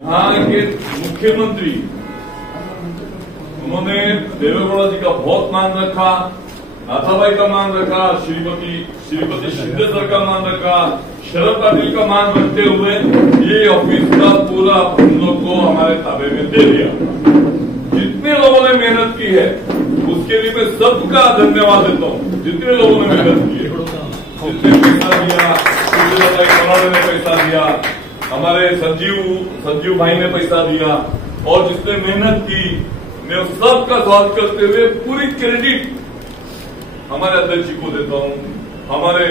यहाँ के मुख्यमंत्री उन्होंने देवेगौड़ा जी का बहुत मान रखा, नाथाभाई का मान रखा, श्रीपति शिंदे सर का मान रखा, शरद पाटिल का मान रखते हुए ये ऑफिस का पूरा हम लोग को हमारे ताबे में दे दिया। जितने लोगों ने मेहनत की है उसके लिए मैं सबका धन्यवाद देता हूँ। जितने लोगों ने मेहनत की है, जितने पैसा दिया, करोड़ ने पैसा दिया, हमारे संजीव भाई ने पैसा दिया और जिसने मेहनत की, मैं सबका स्वागत करते हुए पूरी क्रेडिट हमारे अध्यक्ष जी को देता हूँ, हमारे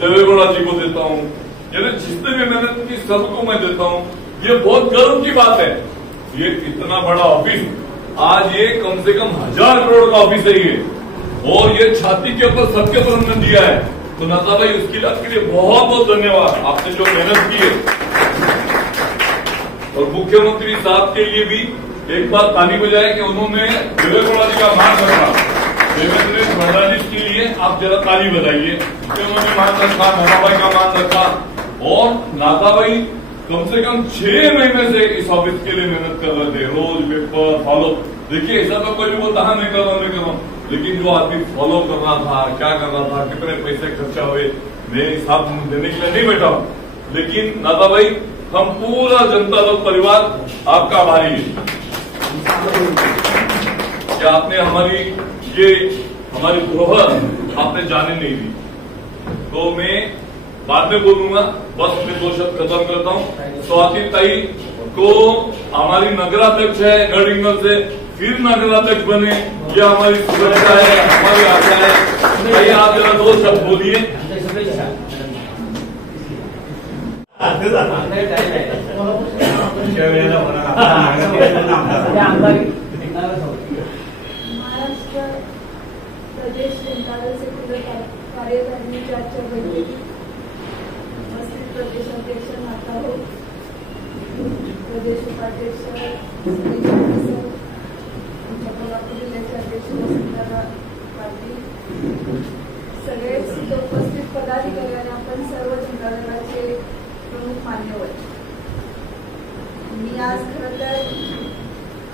देवेगौड़ा जी को देता हूँ। यानी जिसने भी मेहनत की सबको मैं देता हूँ। ये बहुत गर्व की बात है। ये इतना बड़ा ऑफिस, आज ये कम से कम 1000 करोड़ का ऑफिस है ये, और ये छाती के ऊपर सबके ऊपर हमने दिया है। तो नाथा भाई उसके लिए आपके लिए बहुत बहुत धन्यवाद, आपने जो मेहनत की है। और मुख्यमंत्री साहब के लिए भी एक बार ताली बजाए कि उन्होंने देवेगौड़ा जी का मान रखा। देवेंद्र फडणवीस के लिए आप जरा ताली बजाइए कि उन्होंने मान रखा, नाथाभाई का मान रखा। और नाथाभाई कम से कम 6 महीने से इस ऑफिस के लिए मेहनत कर रहे थे, रोज पेपर फॉलो। देखिए ऐसा तो कोई भी बोलता हाँ मैं कर रहा हूँ, लेकिन जो आदमी फॉलो कर रहा था, क्या कर रहा था, कितने पैसे खर्चा हुए, मैं हिसाब देने के लिए नहीं बैठा हूँ। लेकिन नाथाभाई हम पूरा जनता दल परिवार आपका आभारी है कि आपने हमारी धरोहर आपने जाने नहीं दी। तो मैं बाद में बोलूंगा, बस मैं 2 शब्द खत्म करता हूँ। स्वाति ताई को हमारी नगराध्यक्ष है गढ़िंगल से, फिर नगराध्यक्ष बने, यह हमारी सुरक्षा है, हमारी आशा है। आप जरा 2 शब्द बोलिए। महाराष्ट्र प्रदेश जनता दल से कार्यकारिणीच्या आजच्या बैठकीत उपस्थित प्रदेशाध्यक्ष नाथा हो, प्रदेश उपाध्यक्ष आमच्या कोल्हापूर जिल्ह्याचे अध्यक्ष वसंतराव पाटील, सगळेच उपस्थित पदाधिकारी आणि आपण सर्व जनता दलाचे प्रमुख मान्यवर। मी आज खरं तर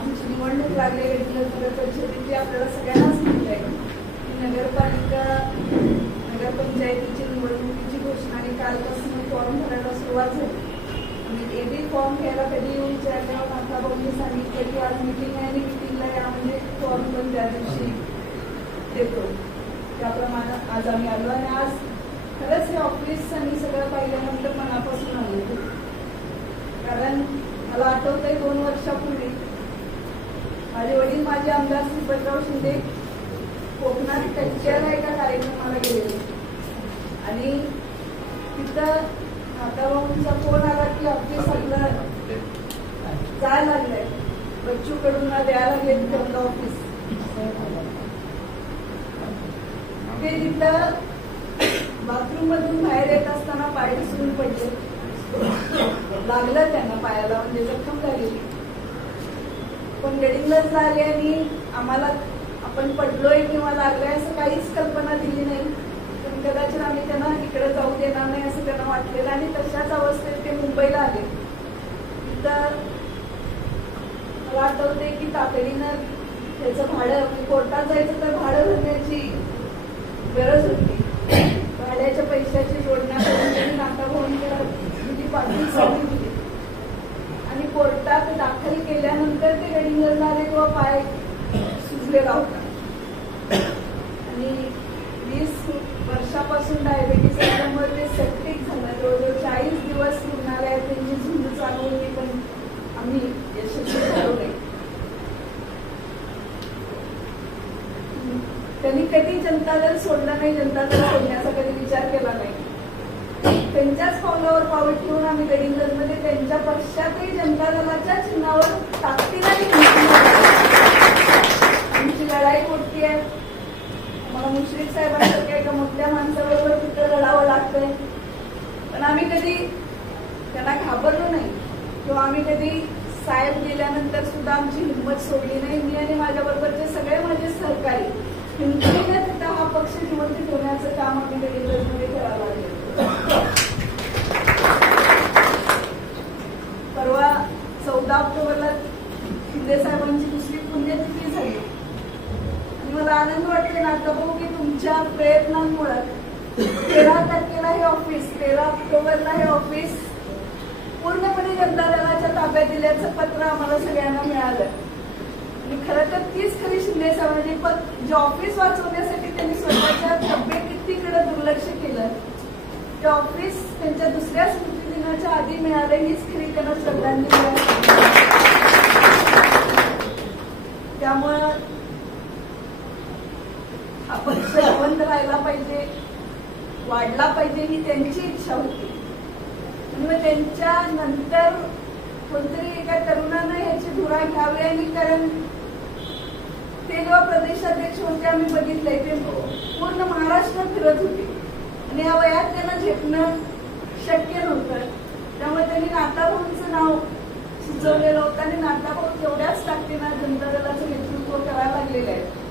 आमची निवडणूक लागली नगर परिषदेची आपल्याला सगळ्यांनाच माहिती आहे की नगरपंचायतीची निवडणुकीची घोषणा आणि कालपासून फॉर्म भरायला सुरुवात झाली। आणि एबी फॉर्म घ्यायला कधी येऊन विचारल्यावर नाथाभाऊंनी सांगितलं की आज मिटिंग आहे आणि मिटिंगला या, म्हणजे फॉर्म पण त्या दिवशी देतो। त्याप्रमाणे आज आम्ही आलो आणि आज खरंच हे ऑफिस आणि सगळं पाहिल्यानंतर मनापासून आलो। कारण मला आठवतंय 2 वर्षापूर्वी माझे वडील माझे आमदार श्रीपतराव शिंदे कोकणात कच्च्याला एका कार्यक्रमाला गेलेले आणि तिथं नाथाभाऊंचा फोन आला की ऑफिस आपलं जायला लागलंय, बच्चू कडून द्यायला लागले त्यांचं ऑफिस। ते तिथं बाथरूम मधून बाहेर येत असताना पाय घसरून पडले, लागलं त्यांना पायाला, म्हणजे जखम झालेली। पण गडिंगलज आले आणि आम्हाला आपण पडलोय किंवा लागलोय असं काहीच कल्पना दिली नाही। पण कदाचित आम्ही त्यांना इकडे जाऊ देणार नाही असं त्यांना वाटलेलं आणि तशाच अवस्थेत ते मुंबईला आले। तिथं मला आठवते की तातडीनं त्याचं भाडं, कोर्टात जायचं तर भाडं भरण्याची गरज होती, भाड्याच्या पैशाची जोडण्यासाठी त्यांनी नाथाभाऊंची पाटील साठी दिली आणि कोर्टात दाखल केल्यानंतर ते गडिंगलला आले तेव्हा पाय सुजलेला होता आणि 20 वर्षापासून डायबेटीस असल्यामुळे ते सेप्टिक झालं। जवळजवळ 40 दिवस रुग्णालयात त्यांची झुंज चालू होती, पण आम्ही यशस्वी झालो नाही। त्यांनी कधी जनता दल सोडलं नाही, जनता दल सोडण्याचा कधी विचार केला नाही। त्यांच्याच पावलावर पाऊल ठेवून आम्ही गडिंगलजमध्ये त्यांच्या पश्चातही जनता दलाच्या चिन्हावर ताकदीने आमची लढाई मोठी आहे। मला मुश्रीफ साहेबांसारख्या एका मोठ्या माणसाबरोबर तिथं लढावं लागतंय, पण आम्ही कधी त्यांना घाबरलो नाही किंवा आम्ही कधी साहेब गेल्यानंतर सुद्धा आमची हिंमत सोडली नाही। मी आणि माझ्या बरोबरचे सगळे माझे सहकारी हिंमतीने तिथं हा पक्ष जिवंत ठेवण्याचं काम आम्ही गडिंगलजमध्ये करायला लागलो। परवा म्हणजे नाताभाऊ की तुमच्या प्रयत्नांमुळे 13 तारखेला हे ऑफिस, 13 ऑक्टोबरला हे ऑफिस पूर्णपणे जनता दलाच्या ताब्यात दिल्याचं पत्र आम्हाला सगळ्यांना मिळालं. आणि खरं तर तीच खरी शिंदे साहेबांनी पण जे ऑफिस वाचवण्यासाठी त्यांनी स्वतःच्या तब्येतीकडे दुर्लक्ष केलं, ते ऑफिस त्यांच्या दुसऱ्या स्मृतिदिनाच्या आधी मिळालं, हीच खरी त्यांना श्रद्धांजली आहे. त्यामुळं हा पक्ष जिवंत राहायला पाहिजे, वाढला पाहिजे ही त्यांची इच्छा होती. आणि मग त्यांच्या नंतर कोणतरी एका तरुणानं याची धुरा घ्यावी. आणि कारण ते जेव्हा प्रदेशाध्यक्ष होते आम्ही बघितलंय, ते पूर्ण महाराष्ट्र फिरत होते आणि या वयात त्यांना झेपणं शक्य नव्हतं. त्यामुळे त्यांनी नाताभाऊंचं नाव सुचवलेलं होतं आणि नाताभाऊ तेवढ्याच ताकदीनं जनता दलाचं नेतृत्व करायला लागलेलं आहे.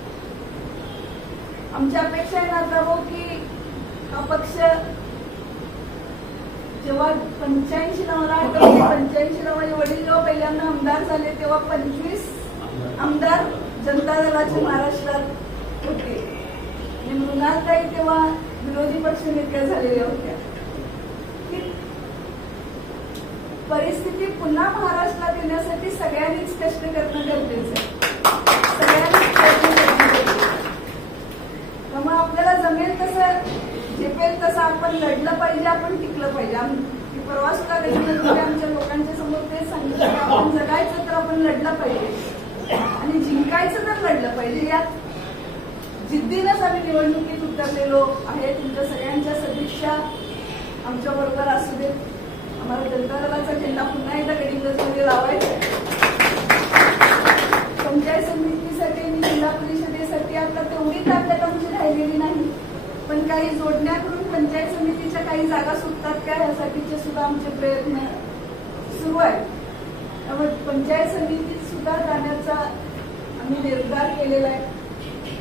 आमची अपेक्षा आहे नाताभाऊ की हा पक्ष जेव्हा 85ला मला आठवते, 85ला माझे वडील जेव्हा पहिल्यांदा आमदार झाले तेव्हा 25 आमदार जनता दलाचे महाराष्ट्रात होते आणि मृणालताई तेव्हा विरोधी पक्ष नेत्या झालेल्या होत्या. ही परिस्थिती पुन्हा महाराष्ट्रात येण्यासाठी सगळ्यांनीच कष्ट करणं गरजेचं आहे. सगळ्यांनीच प्रयत्न करणं गरजेचं आहे. त्यामुळे आपल्याला जमेल तसं, झेपेल तसं आपण लढलं पाहिजे, आपण टिकलं पाहिजे. परवा सुद्धा गडचिरोलीमध्ये आमच्या लोकांच्या समोर ते सांगितलं की आपण जगायचं तर आपण लढलं पाहिजे आणि जिंकायचं तर लढलं पाहिजे. यात जिद्दीनंच आम्ही निवडणुकीत उतरलेलो आहे. तुमच्या सगळ्यांच्या सदिच्छा आमच्या बरोबर असू देत. आम्हाला जनता दलाचा झेंडा पुन्हा एकदा गडिंग्लजमध्ये लावायचा. पंचायत समितीसाठी आणि जिल्हा परिषदेसाठी आता तेवढी ताकद आमची राहिलेली नाही, पण काही जोडण्याकडून पंचायत समितीच्या काही जागा सुटतात का यासाठीचे सुद्धा आमचे प्रयत्न सुरू आहेत. त्यामुळे पंचायत समितीत सुद्धा जाण्याचा आम्ही निर्धार केलेला आहे.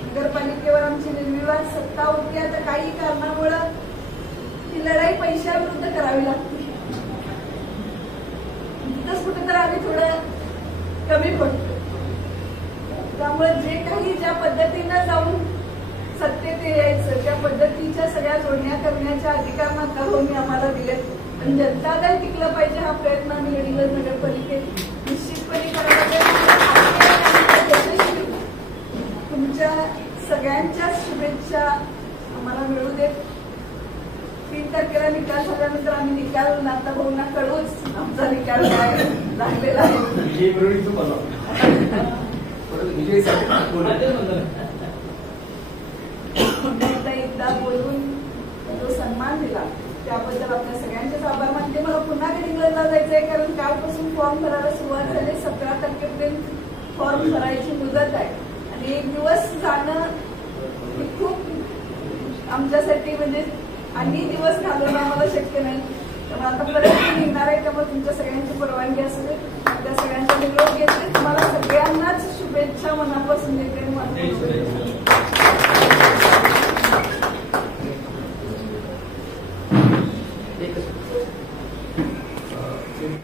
नगरपालिकेवर आमची निर्विवाद सत्ता होती. आता काही कारणामुळे ही लढाई पैशाविरुद्ध करावी लागते. तिथंच कुठेतरी आम्ही थोडं कमी पडतो. त्यामुळे जे काही ज्या पद्धतीनं जाऊन सत्तेत यायचं त्या पद्धतीच्या सगळ्या जोडण्या करण्याच्या अधिकार नाताभाऊंनी आम्हाला दिले. पण जनता दल टिकलं पाहिजे हा प्रयत्न आम्ही गडिंग्लज नगरपालिकेत निश्चितपणे करायला. तुमच्या सगळ्यांच्या शुभेच्छा आम्हाला मिळू देत. 3 तारखेला निकाल झाल्यानंतर आम्ही निकाल नाताभाऊंना कळूच आमचा निकाल काय लागलेला आहे. एकदा बोलून जो सन्मान दिला त्याबद्दल आपल्या सगळ्यांचेच आभार मानते. मला पुन्हा गडिंग्लजला जायचंय कारण कालपासून फॉर्म भरायला सुरुवात झाली. 17 तारखेपर्यंत फॉर्म भरायची मुदत आहे आणि एक दिवस जाणं हे खूप आमच्यासाठी म्हणजे आणि दिवस घालवणं आम्हाला शक्य नाही. त्यामुळे आता परत निघणार आहे. त्यामुळे तुमच्या सगळ्यांची परवानगी असू दे. त्या सगळ्यांचा निरोप घेते. तुम्हाला सगळ्यांनाच शुभेच्छा मनापासून देते.